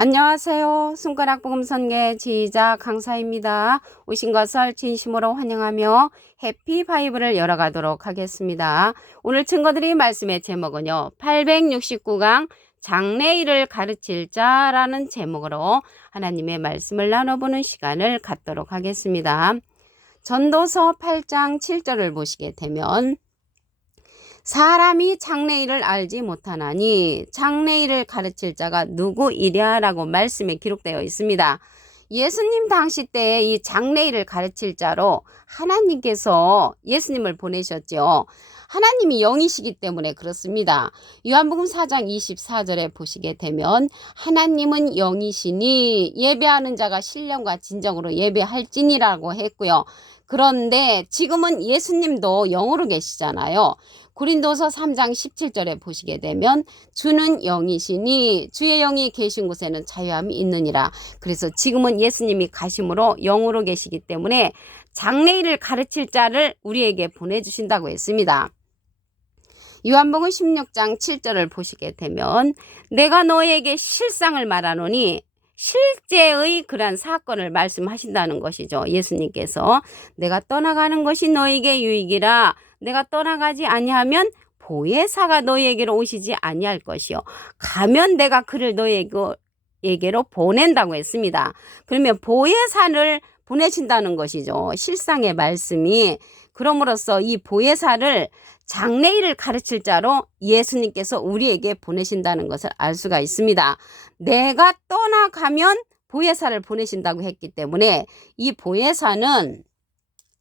안녕하세요. 손가락 복음 선계 지휘자 강사입니다. 오신 것을 진심으로 환영하며 해피 바이블을 열어가도록 하겠습니다. 오늘 증거드릴 말씀의 제목은요. 869강 장래일을 가르칠 자라는 제목으로 하나님의 말씀을 나눠보는 시간을 갖도록 하겠습니다. 전도서 8장 7절을 보시게 되면 사람이 장래일을 알지 못하나니 장래일을 가르칠 자가 누구이랴 라고 말씀에 기록되어 있습니다. 예수님 당시 때에 이 장래일을 가르칠 자로 하나님께서 예수님을 보내셨죠. 하나님이 영이시기 때문에 그렇습니다. 요한복음 4장 24절에 보시게 되면 하나님은 영이시니 예배하는 자가 신령과 진정으로 예배할지니라고 했고요. 그런데 지금은 예수님도 영으로 계시잖아요. 고린도서 3장 17절에 보시게 되면 주는 영이시니 주의 영이 계신 곳에는 자유함이 있느니라. 그래서 지금은 예수님이 가심으로 영으로 계시기 때문에 장래일을 가르칠 자를 우리에게 보내주신다고 했습니다. 요한복음 16장 7절을 보시게 되면 내가 너에게 실상을 말하노니 실제의 그런 사건을 말씀하신다는 것이죠. 예수님께서 내가 떠나가는 것이 너에게 유익이라 내가 떠나가지 아니하면 보혜사가 너희에게로 오시지 아니할 것이요 가면 내가 그를 너희에게로 보낸다고 했습니다. 그러면 보혜사를 보내신다는 것이죠. 실상의 말씀이. 그럼으로써 이 보혜사를 장래일을 가르칠 자로 예수님께서 우리에게 보내신다는 것을 알 수가 있습니다. 내가 떠나가면 보혜사를 보내신다고 했기 때문에 이 보혜사는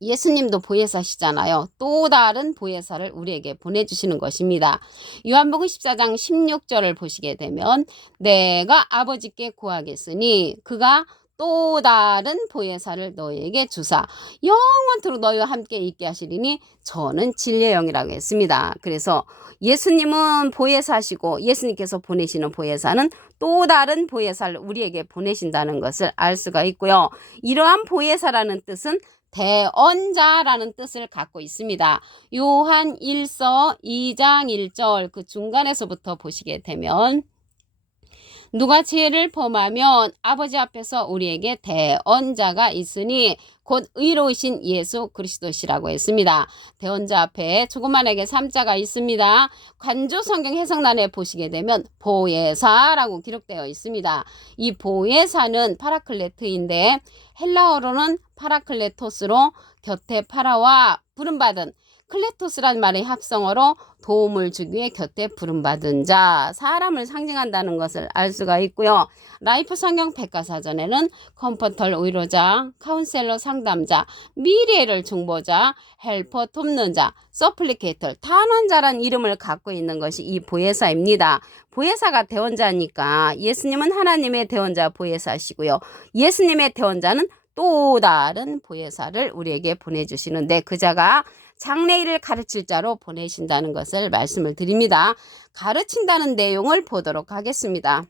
예수님도 보혜사시잖아요. 또 다른 보혜사를 우리에게 보내주시는 것입니다. 요한복음 14장 16절을 보시게 되면 내가 아버지께 구하겠으니 그가 또 다른 보혜사를 너희에게 주사 영원토록 너희와 함께 있게 하시리니 저는 진리의 영이라고 했습니다. 그래서 예수님은 보혜사시고 예수님께서 보내시는 보혜사는 또 다른 보혜사를 우리에게 보내신다는 것을 알 수가 있고요. 이러한 보혜사라는 뜻은 대언자라는 뜻을 갖고 있습니다. 요한 1서 2장 1절 그 중간에서부터 보시게 되면 누가 죄를 범하면 아버지 앞에서 우리에게 대언자가 있으니 곧 의로우신 예수 그리스도시라고 했습니다. 대언자 앞에 조그만하게 3자가 있습니다. 관조 성경 해석란에 보시게 되면 보혜사라고 기록되어 있습니다. 이 보혜사는 파라클레트인데 헬라어로는 파라클레토스로 곁에 파라와 부름받은 클레토스란 말의 합성어로 도움을 주기 위해 곁에 부름받은 자, 사람을 상징한다는 것을 알 수가 있고요. 라이프 성경 백과사전에는 컴포터 위로자, 카운셀러 상담자, 미래를 중보자, 헬퍼 돕는 자, 서플리케이터, 탄원자란 이름을 갖고 있는 것이 이 보혜사입니다. 보혜사가 대언자니까 예수님은 하나님의 대언자 보혜사시고요. 예수님의 대언자는 또 다른 보혜사를 우리에게 보내주시는데 그 자가 장래일을 가르칠 자로 보내신다는 것을 말씀을 드립니다. 가르친다는 내용을 보도록 하겠습니다.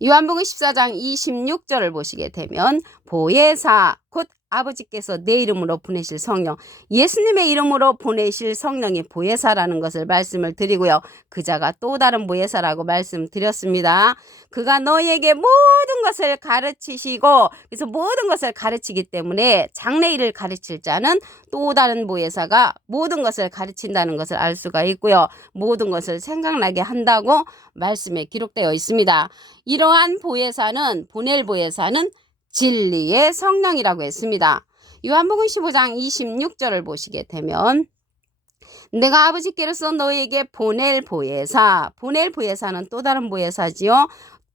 요한복음 14장 26절을 보시게 되면 보혜사 곧 아버지께서 내 이름으로 보내실 성령, 예수님의 이름으로 보내실 성령이 보혜사라는 것을 말씀을 드리고요. 그 자가 또 다른 보혜사라고 말씀드렸습니다. 그가 너희에게 모든 것을 가르치시고 그래서 모든 것을 가르치기 때문에 장래일을 가르칠 자는 또 다른 보혜사가 모든 것을 가르친다는 것을 알 수가 있고요. 모든 것을 생각나게 한다고 말씀에 기록되어 있습니다. 이러한 보혜사는 보낼 보혜사는 진리의 성령이라고 했습니다. 요한복음 15장 26절을 보시게 되면 내가 아버지께로서 너희에게 보낼 보혜사는 또 다른 보혜사지요.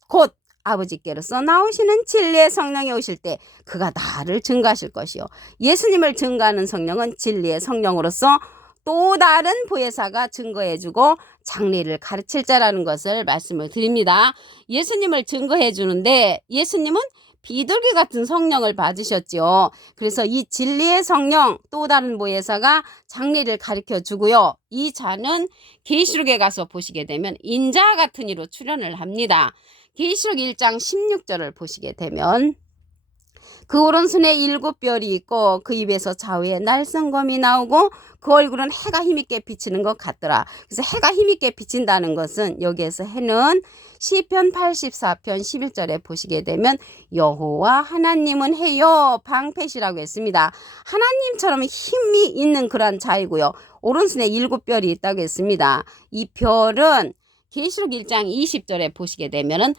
곧 아버지께로서 나오시는 진리의 성령이 오실 때 그가 나를 증거하실 것이요. 예수님을 증거하는 성령은 진리의 성령으로서 또 다른 보혜사가 증거해주고 장래를 가르칠 자라는 것을 말씀을 드립니다. 예수님을 증거해 주는데 예수님은 비둘기 같은 성령을 받으셨죠. 그래서 이 진리의 성령 또 다른 보혜사가 장래를 가르쳐 주고요. 이 자는 계시록에 가서 보시게 되면 인자 같은 이로 출현을 합니다. 계시록 1장 16절을 보시게 되면 그 오른손에 7별이 있고 그 입에서 좌우에 날성검이 나오고 그 얼굴은 해가 힘있게 비치는 것 같더라. 그래서 해가 힘있게 비친다는 것은 여기에서 해는 시편 84편 11절에 보시게 되면 여호와 하나님은 해요 방패시라고 했습니다. 하나님처럼 힘이 있는 그런 자이고요. 오른손에 7별이 있다고 했습니다. 이 별은 계시록 1장 20절에 보시게 되면은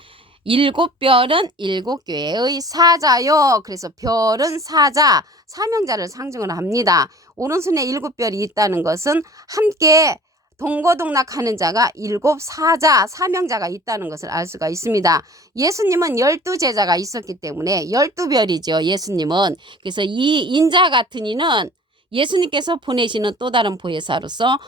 7별은 7교회의 사자요. 그래서 별은 사자, 사명자를 상징을 합니다. 오른손에 7별이 있다는 것은 함께 동고동락하는 자가 7 사자, 사명자가 있다는 것을 알 수가 있습니다. 예수님은 12제자가 있었기 때문에 12별이죠. 예수님은. 그래서 이 인자 같은 이는 예수님께서 보내시는 또 다른 보혜사로서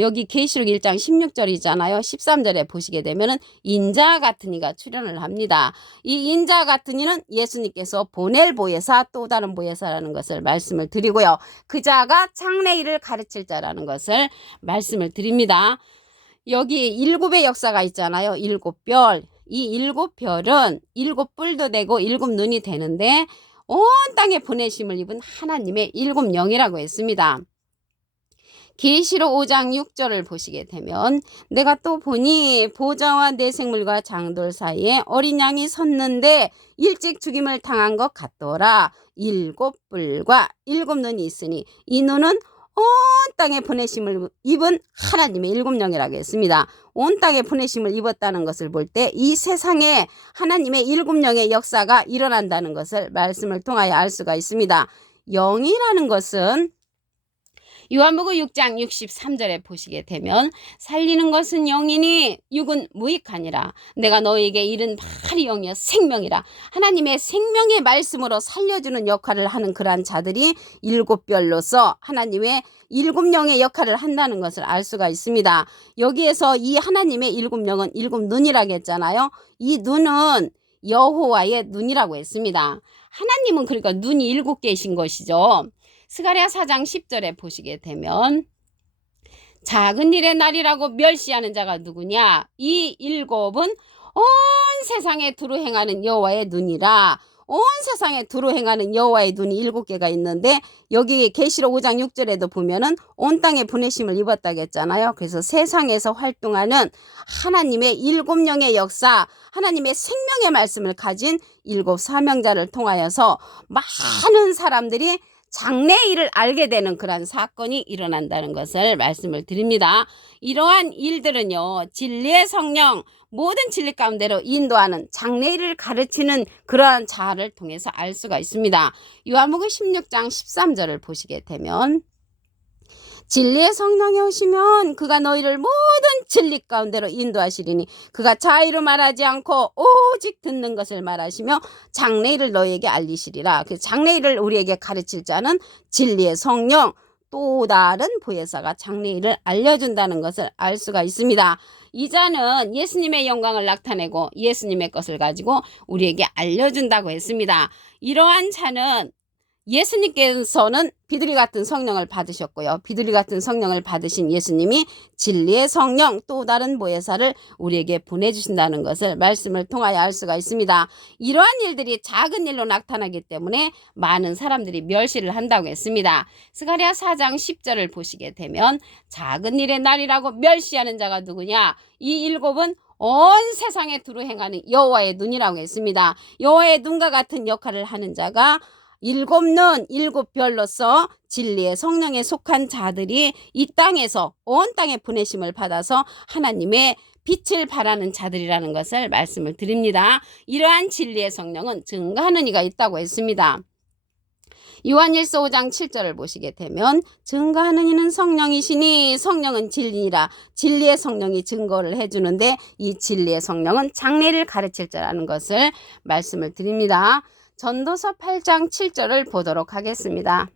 여기 계시록 1장 16절이잖아요. 13절에 보시게 되면은 인자 같은 이가 출현을 합니다. 이 인자 같은 이는 예수님께서 보낼 보혜사, 또 다른 보혜사라는 것을 말씀을 드리고요. 그 자가 장래일을 가르칠 자라는 것을 말씀을 드립니다. 여기 7의 역사가 있잖아요. 7별. 이 7별은 7뿔도 되고 7눈이 되는데 온 땅에 보내심을 입은 하나님의 7영이라고 했습니다. 계시록 5장 6절을 보시게 되면 내가 또 보니 보좌와 내 생물과 장돌 사이에 어린 양이 섰는데 일찍 죽임을 당한 것 같더라. 7뿔과 7눈이 있으니 이 눈은 온 땅에 보내심을 입은 하나님의 7영이라고 했습니다. 온 땅에 보내심을 입었다는 것을 볼 때 이 세상에 하나님의 7영의 역사가 일어난다는 것을 말씀을 통하여 알 수가 있습니다. 영이라는 것은 요한복음 6장 63절에 보시게 되면 살리는 것은 영이니 육은 무익하니라. 내가 너에게 이른 바리 영이여 생명이라. 하나님의 생명의 말씀으로 살려주는 역할을 하는 그러한 자들이 7별로서 하나님의 7영의 역할을 한다는 것을 알 수가 있습니다. 여기에서 이 하나님의 7영은 7눈이라고 했잖아요. 이 눈은 여호와의 눈이라고 했습니다. 하나님은 그러니까 눈이 7개이신 것이죠. 스가랴 4장 10절에 보시게 되면 작은 일의 날이라고 멸시하는 자가 누구냐? 이 7은 온 세상에 두루 행하는 여호와의 눈이라. 온 세상에 두루 행하는 여호와의 눈이 7개가 있는데 여기 계시록 5장 6절에도 보면은 온 땅에 보내심을 입었다고 했잖아요. 그래서 세상에서 활동하는 하나님의 7영의 역사, 하나님의 생명의 말씀을 가진 7 사명자를 통하여서 많은 사람들이 장래일을 알게 되는 그런 사건이 일어난다는 것을 말씀을 드립니다. 이러한 일들은요, 진리의 성령, 모든 진리 가운데로 인도하는 장래일을 가르치는 그러한 자를 통해서 알 수가 있습니다. 요한복음 16장 13절을 보시게 되면 진리의 성령이 오시면 그가 너희를 모든 진리 가운데로 인도하시리니 그가 자의로 말하지 않고 오직 듣는 것을 말하시며 장래일을 너희에게 알리시리라. 그 장래일을 우리에게 가르칠 자는 진리의 성령, 또 다른 보혜사가 장래일을 알려준다는 것을 알 수가 있습니다. 이 자는 예수님의 영광을 나타내고 예수님의 것을 가지고 우리에게 알려준다고 했습니다. 이러한 자는 예수님께서는 비둘기 같은 성령을 받으셨고요. 비둘기 같은 성령을 받으신 예수님이 진리의 성령 또 다른 보혜사를 우리에게 보내주신다는 것을 말씀을 통하여 알 수가 있습니다. 이러한 일들이 작은 일로 나타나기 때문에 많은 사람들이 멸시를 한다고 했습니다. 스가랴 4장 10절을 보시게 되면 작은 일의 날이라고 멸시하는 자가 누구냐? 이 7은 온 세상에 두루 행하는 여호와의 눈이라고 했습니다. 여호와의 눈과 같은 역할을 하는 자가 7눈 7별로서 진리의 성령에 속한 자들이 이 땅에서 온 땅에 보내심을 받아서 하나님의 빛을 발하는 자들이라는 것을 말씀을 드립니다. 이러한 진리의 성령은 증거하는 이가 있다고 했습니다. 요한일서 5장 7절을 보시게 되면 증거하는 이는 성령이시니 성령은 진리니라. 진리의 성령이 증거를 해주는데 이 진리의 성령은 장래를 가르칠 자라는 것을 말씀을 드립니다. 전도서 8장 7절을 보도록 하겠습니다.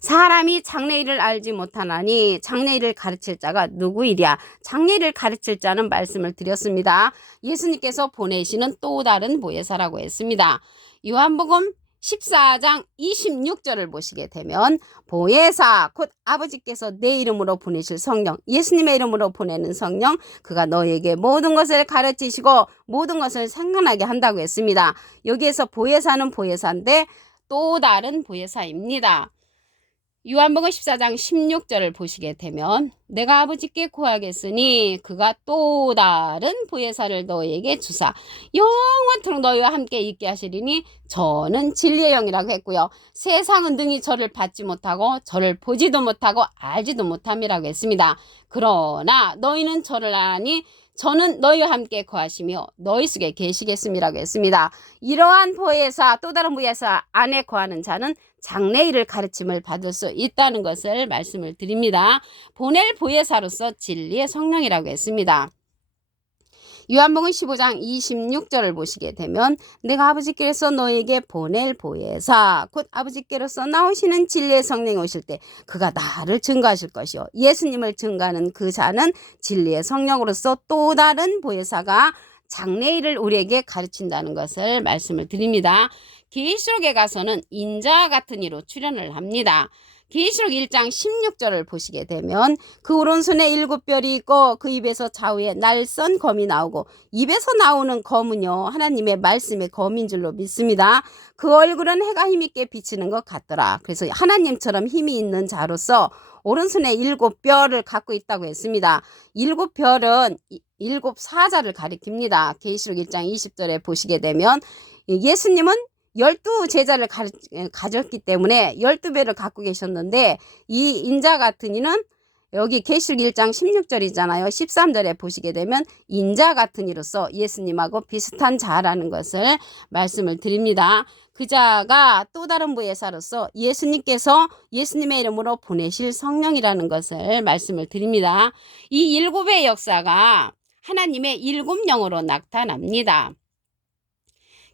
사람이 장래일을 알지 못하나니 장래일을 가르칠 자가 누구이랴. 장래일을 가르칠 자는 말씀을 드렸습니다. 예수님께서 보내시는 또 다른 보혜사라고 했습니다. 요한복음 14장 26절을 보시게 되면 보혜사 곧 아버지께서 내 이름으로 보내실 성령, 예수님의 이름으로 보내는 성령, 그가 너에게 모든 것을 가르치시고 모든 것을 생각나게 한다고 했습니다. 여기에서 보혜사는 보혜사인데 또 다른 보혜사입니다. 요한복음 14장 16절을 보시게 되면 내가 아버지께 구하겠으니 그가 또 다른 보혜사를 너에게 주사 영원토록 너희와 함께 있게 하시리니 저는 진리의 영이라고 했고요. 세상은 능히 저를 받지 못하고 저를 보지도 못하고 알지도 못함이라고 했습니다. 그러나 너희는 저를 아니 저는 너희와 함께 거하시며 너희 속에 계시겠음이라고 했습니다. 이러한 보혜사, 또 다른 보혜사 안에 거하는 자는 장래일을 가르침을 받을 수 있다는 것을 말씀을 드립니다. 보낼 보혜사로서 진리의 성령이라고 했습니다. 요한복음 15장 26절을 보시게 되면 내가 아버지께로서 너에게 보낼 보혜사 곧 아버지께로서 나오시는 진리의 성령이 오실 때 그가 나를 증거하실 것이요 예수님을 증거하는 그 자는 진리의 성령으로서 또 다른 보혜사가 장래일을 우리에게 가르친다는 것을 말씀을 드립니다. 계시록에 가서는 인자와 같은 이로 출현을 합니다. 계시록 1장 16절을 보시게 되면 그 오른손에 7별이 있고 그 입에서 좌우에 날선 검이 나오고 입에서 나오는 검은요 하나님의 말씀의 검인 줄로 믿습니다. 그 얼굴은 해가 힘있게 비치는 것 같더라. 그래서 하나님처럼 힘이 있는 자로서 오른손에 7별을 갖고 있다고 했습니다. 7별은 7사자를 가리킵니다. 계시록 1장 20절에 보시게 되면 예수님은 12제자를 가졌기 때문에 12배를 갖고 계셨는데 이 인자 같은 이는 여기 계시록 1장 16절이잖아요. 13절에 보시게 되면 인자 같은 이로서 예수님하고 비슷한 자라는 것을 말씀을 드립니다. 그 자가 또 다른 보혜사로서 예수님께서 예수님의 이름으로 보내실 성령이라는 것을 말씀을 드립니다. 이 7의 역사가 하나님의 7영으로 나타납니다.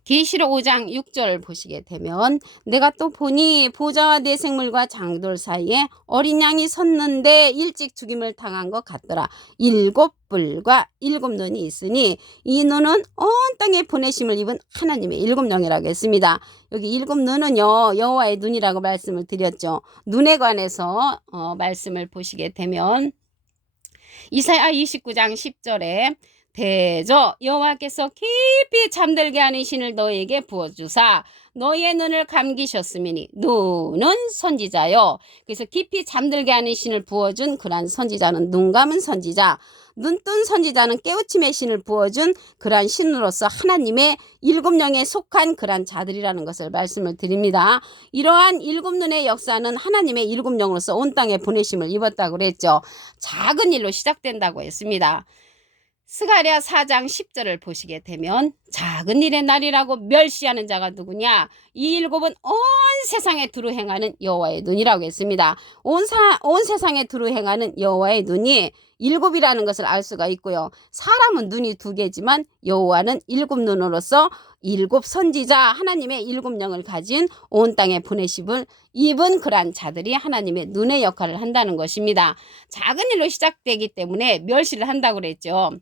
계시록 5장 6절 보시게 되면 내가 또 보니 보좌와 내 생물과 장돌 사이에 어린 양이 섰는데 일찍 죽임을 당한 것 같더라. 7뿔과 7눈이 있으니 이 눈은 온 땅에 보내심을 입은 하나님의 7영이라고 했습니다. 여기 7눈은요 여호와의 눈이라고 말씀을 드렸죠. 눈에 관해서 말씀을 보시게 되면 이사야 29장 10절에 대저 여호와께서 깊이 잠들게 하는 신을 너에게 부어주사 너의 눈을 감기셨으니 눈은 선지자요. 그래서 깊이 잠들게 하는 신을 부어준 그러한 선지자는 눈 감은 선지자, 눈뜬 선지자는 깨우침의 신을 부어준 그러한 신으로서 하나님의 7영에 속한 그러한 자들이라는 것을 말씀을 드립니다. 이러한 7눈의 역사는 하나님의 7영으로서 온 땅에 보내심을 입었다고 그랬죠. 작은 일로 시작된다고 했습니다. 스가랴 4장 10절을 보시게 되면 작은 일의 날이라고 멸시하는 자가 누구냐? 이 7은 온 세상에 두루 행하는 여호와의 눈이라고 했습니다. 온 세상에 두루 행하는 여호와의 눈이 7이라는 것을 알 수가 있고요. 사람은 눈이 2개지만 여호와는 7눈으로서 7 선지자 하나님의 7영을 가진 온 땅에 보내심을 입은 그러한 자들이 하나님의 눈의 역할을 한다는 것입니다. 작은 일로 시작되기 때문에 멸시를 한다고 그랬죠.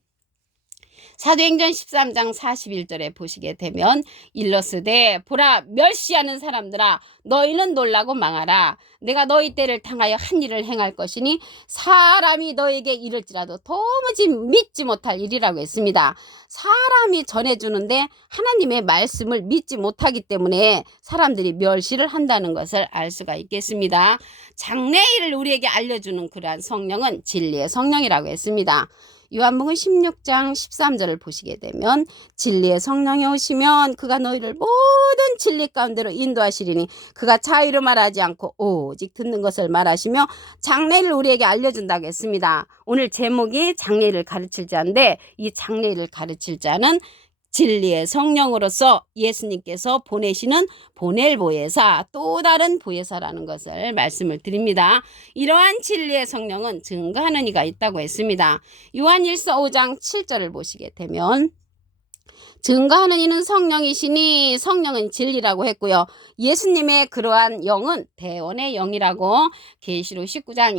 사도행전 13장 41절에 보시게 되면 일러스되 보라 멸시하는 사람들아 너희는 놀라고 망하라. 내가 너희 때를 당하여 한 일을 행할 것이니 사람이 너에게 이를지라도 도무지 믿지 못할 일이라고 했습니다. 사람이 전해주는데 하나님의 말씀을 믿지 못하기 때문에 사람들이 멸시를 한다는 것을 알 수가 있겠습니다. 장래일을 우리에게 알려주는 그러한 성령은 진리의 성령이라고 했습니다. 요한복음 16장 13절을 보시게 되면 진리의 성령이 오시면 그가 너희를 모든 진리 가운데로 인도하시리니 그가 자유로 말하지 않고 오직 듣는 것을 말하시며 장래를 우리에게 알려준다고 했습니다. 오늘 제목이 장래를 가르칠 자인데 이 장래를 가르칠 자는 진리의 성령으로서 예수님께서 보내시는 보낼 보혜사 또 다른 보혜사라는 것을 말씀을 드립니다. 이러한 진리의 성령은 증거하는 이가 있다고 했습니다. 요한일서 5장 7절을 보시게 되면 증거하는 이는 성령이시니 성령은 진리라고 했고요. 예수님의 그러한 영은 대원의 영이라고 계시록 19장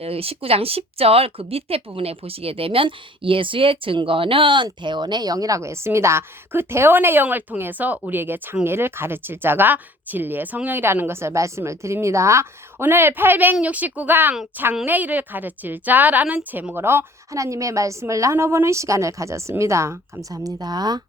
10절 그 밑에 부분에 보시게 되면 예수의 증거는 대원의 영이라고 했습니다. 그 대원의 영을 통해서 우리에게 장래를 가르칠 자가 진리의 성령이라는 것을 말씀을 드립니다. 오늘 869강 장래일을 가르칠 자라는 제목으로 하나님의 말씀을 나눠보는 시간을 가졌습니다. 감사합니다.